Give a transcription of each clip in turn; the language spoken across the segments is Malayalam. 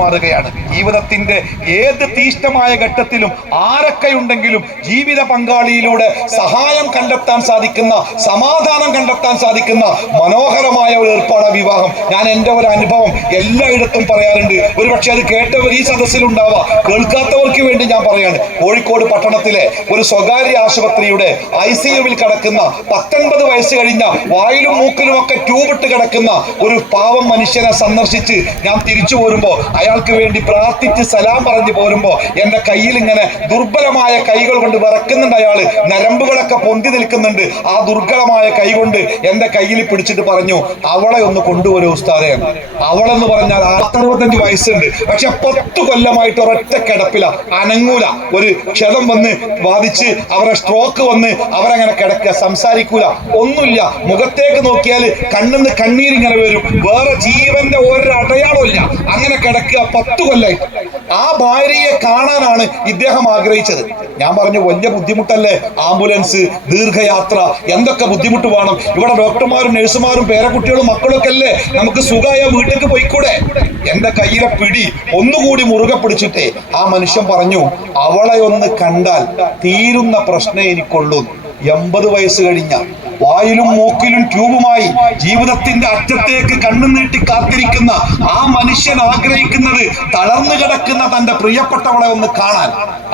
മാറുകയാണ്. ജീവിതത്തിന്റെ ഏത് തീഷ്ണമായ ഘട്ടത്തിലും ആരൊക്കെയുണ്ടെങ്കിലും ജീവിത പങ്കാളിയിലൂടെ സഹായം കണ്ടെത്താൻ സാധിക്കുന്ന, സമാധാനം കണ്ടെത്താൻ സാധിക്കുന്ന മനോഹരമായ ഒരു ഏർപ്പാടാണ് വിവാഹം. ഞാൻ എൻ്റെ ഒരു അനുഭവം എല്ലായിടത്തും പറയാറുണ്ട്. ഒരുപക്ഷെ അത് കേട്ടവർ ഈ സദസ്സിലുണ്ടാവാം, കേൾക്കാത്തവർക്ക് വേണ്ടി ഞാൻ പറയാണ്. കോഴിക്കോട് പട്ടണത്തിലെ ഒരു സ്വകാര്യ ആശുപത്രിയുടെ ICUവിൽ കിടക്കുന്ന 19 വയസ്സ് കഴിഞ്ഞ വായിലും മൂക്കിലും ഒക്കെ ട്യൂബിട്ട് കിടക്കുന്ന ഒരു പാവം മനുഷ്യനെ സന്ദർശിച്ച് ഞാൻ തിരിച്ചു പോരുമ്പോ, അയാൾക്ക് വേണ്ടി പ്രാർത്ഥിച്ച് സലാം പറഞ്ഞു പോരുമ്പോ എന്റെ കയ്യിൽ ഇങ്ങനെ ദുർബലമായ കൈകൾ കൊണ്ട് വിറക്കുന്നുണ്ട്. അയാള് നരമ്പുകളൊക്കെ പൊന്തി നിൽക്കുന്നുണ്ട്. ആ ദുർബലമായ കൈ കൊണ്ട് എന്റെ കയ്യിൽ പിടിച്ചിട്ട് പറഞ്ഞു, അവളെ ഒന്ന് കൊണ്ടുവരൂ ഉസ്താദേ. അവളെന്ന് പറഞ്ഞാൽ 65 വയസ്സുണ്ട്, പക്ഷെ 10 കൊല്ലമായിട്ട് ഒരൊറ്റ കിടപ്പില, അനങ്ങൂല. ഒരു ക്ഷതം വന്ന് ബാധിച്ച് അവരെ സ്ട്രോക്ക് വന്ന് അവരങ്ങനെ കിടക്കുക, സംസാരിക്കൂല, ഒന്നുമില്ല. മുഖത്തേക്ക് നോക്കിയാൽ കണ്ണിന്ന് കണ്ണീരിങ്ങനെ വരും. വേറെ ജീവന്റെ ഒരു അടയാളമില്ല. അങ്ങനെ കിടക്കുക 10 കൊല്ലായി. ആ ഭാര്യയെ കാണാനാണ് ഇദ്ദേഹം ആഗ്രഹിച്ചത്. ഞാൻ പറഞ്ഞു, വലിയ ബുദ്ധിമുട്ടല്ലേ, ആംബുലൻസ്, ദീർഘയാത്ര, എന്തൊക്കെ ബുദ്ധിമുട്ട് വേണം. ഇവിടെ ഡോക്ടർമാരും നഴ്സുമാരും പേരക്കുട്ടികളും മക്കളൊക്കെ അല്ലേ, നമുക്ക് സുഖമായ വീട്ടിലേക്ക് പോയിക്കൂടെ. എന്റെ കയ്യിലെ പിടി ഒന്നുകൂടി മുറുകെ പിടിച്ചിട്ടേ ആ മനുഷ്യൻ പറഞ്ഞു, അവളെ ഒന്ന് കണ്ടാൽ തീരുന്ന പ്രശ്നം എനിക്കുള്ളൂ. 80 വയസ്സ് കഴിഞ്ഞ, വായിലും മൂക്കിലും ട്യൂബുമായി ജീവിതത്തിന്റെ അറ്റത്തേക്ക് കണ്ണു നീട്ടി കാത്തിരിക്കുന്ന ആ മനുഷ്യൻ ആഗ്രഹിക്കുന്നത് തളർന്നു കിടക്കുന്ന തന്റെ പ്രിയപ്പെട്ടവളെ ഒന്ന് കാണാൻ.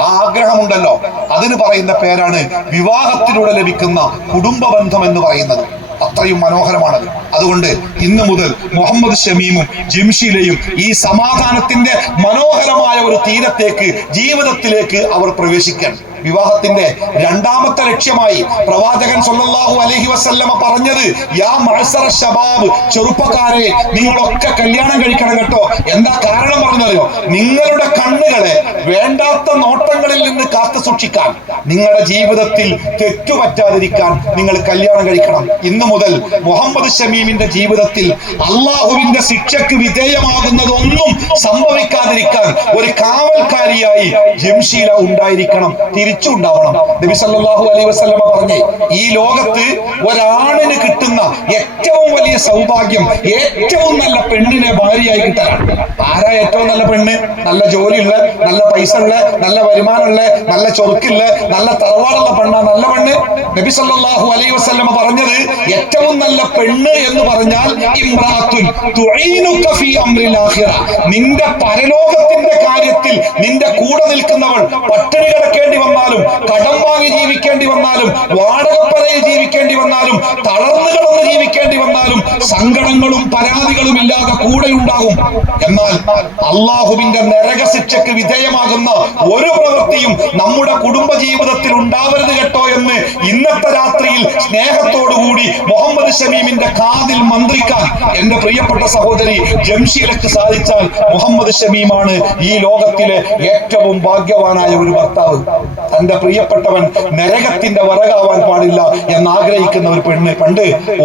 ആ ആഗ്രഹമുണ്ടല്ലോ, അതിന് പറയുന്ന പേരാണ് വിവാഹത്തിലൂടെ ലഭിക്കുന്ന കുടുംബ ബന്ധം എന്ന് പറയുന്നത്. അത്രയും മനോഹരമാണത്. അതുകൊണ്ട് ഇന്ന് മുതൽ മുഹമ്മദ് ഷമീമും ജിംഷിലയും ഈ സമാധാനത്തിന്റെ മനോഹരമായ ഒരു തീരത്തേക്ക്, ജീവിതത്തിലേക്ക് അവർ പ്രവേശിക്കാൻ. വിവാഹത്തിന്റെ 2ാമത്തെ ലക്ഷ്യമായി പ്രവാചകൻ സല്ലല്ലാഹു അലൈഹി വസല്ലമ പറഞ്ഞത്, യാ മഅ്ശറ ശബാബ്, ചെറുപ്പക്കാരെ നിങ്ങളൊക്കെ കല്യാണം കഴിക്കണം കേട്ടോ. എന്താ കാരണം പറഞ്ഞറിയോ? നിങ്ങളുടെ കണ്ണുകളെ വേണ്ടാത്ത നോട്ടങ്ങളിൽ നിന്ന് കാത്തു സൂക്ഷിക്കാൻ, നിങ്ങളുടെ ജീവിതത്തിൽ തെറ്റുപറ്റാതിരിക്കാൻ നിങ്ങൾ കല്യാണം കഴിക്കണം. ഇന്നു മുതൽ മുഹമ്മദ് ഷമീമിന്റെ ജീവിതത്തിൽ അള്ളാഹുവിന്റെ ശിക്ഷയ്ക്ക് വിധേയമാകുന്നതൊന്നും സംഭവിക്കാതിരിക്കാൻ ഒരു കാവൽക്കാരിയായി ജംഷീല ഉണ്ടായിരിക്കണം, തിരിച്ചുണ്ടാവണം. നബി സല്ലല്ലാഹു അലൈഹി വസല്ലമ പറഞ്ഞേ, ഈ ലോകത്ത് ഒരാണിന് കിട്ടുന്ന ഏറ്റവും വലിയ സൗഭാഗ്യം ഏറ്റവും നല്ല പെണ്ണിനെ ഭാര്യയായി കിട്ടാനാണ്. ആരാ ഏറ്റവും നല്ല പെണ്ണ്? നല്ല ജോലിയുള്ള, നല്ല പൈസ ഉള്ള, നല്ല വരുമാനമുള്ള, നല്ല ചൊറുക്കില്ല, നല്ല തറവാടുള്ള പെണ്ണാ നല്ല പെണ്ണ്. നബി സല്ലല്ലാഹു അലൈഹി വസല്ലമ പറഞ്ഞത്, ഏറ്റവും നല്ല പെണ്ണ് എന്ന് പറഞ്ഞാൽ ഇംറാത്തുൻ തുഈനുക ഫീ അംറിൽ ആഖിറ, നിന്റെ പരലോകത്തിന്റെ കാര്യത്തിൽ നിന്റെ കൂടെ നിൽക്കുന്നവൾ പട്ടിണി കിടക്കേണ്ടി വന്നാലും, കടം വാങ്ങി ജീവിക്കേണ്ടി വന്നാലും, വാടകപ്പരയിൽ ജീവിക്കേണ്ടി വന്നാലും, തളർന്നു കിടന്ന് ജീവിക്കേണ്ടി വന്നാലും സങ്കടങ്ങളും പരാതികളും ഇല്ലാതെ കൂടെ ഉണ്ടാകും. എന്നാൽ അള്ളാഹുവിന്റെ നരകശിക്ഷയ്ക്ക് വിധേയമാകുന്ന ഒരു പ്രവൃത്തിയും നമ്മുടെ കുടുംബ ജീവിതത്തിൽ ഉണ്ടാവരുത് കേട്ടോ എന്ന് ഇന്നത്തെ രാത്രിയിൽ സ്നേഹത്തോടുകൂടി മുഹമ്മദ് ഷമീമിന്റെ കാതിൽ മന്ത്രിക്കാൻ എന്റെ പ്രിയപ്പെട്ട സഹോദരി ജംഷീലക്ക് സാധിച്ചാൽ മുഹമ്മദ് ഷമീമാണ് ഈ ലോകത്തിലെ ഏറ്റവും ഭാഗ്യവാനായ ഒരു ഭർത്താവ്. തന്റെ പ്രിയപ്പെട്ടവൻ നരകത്തിന്റെ വറകാവാൻ പാടില്ല എന്നാഗ്രഹിക്കുന്ന ഒരു പെണ്ണ്. പണ്ട്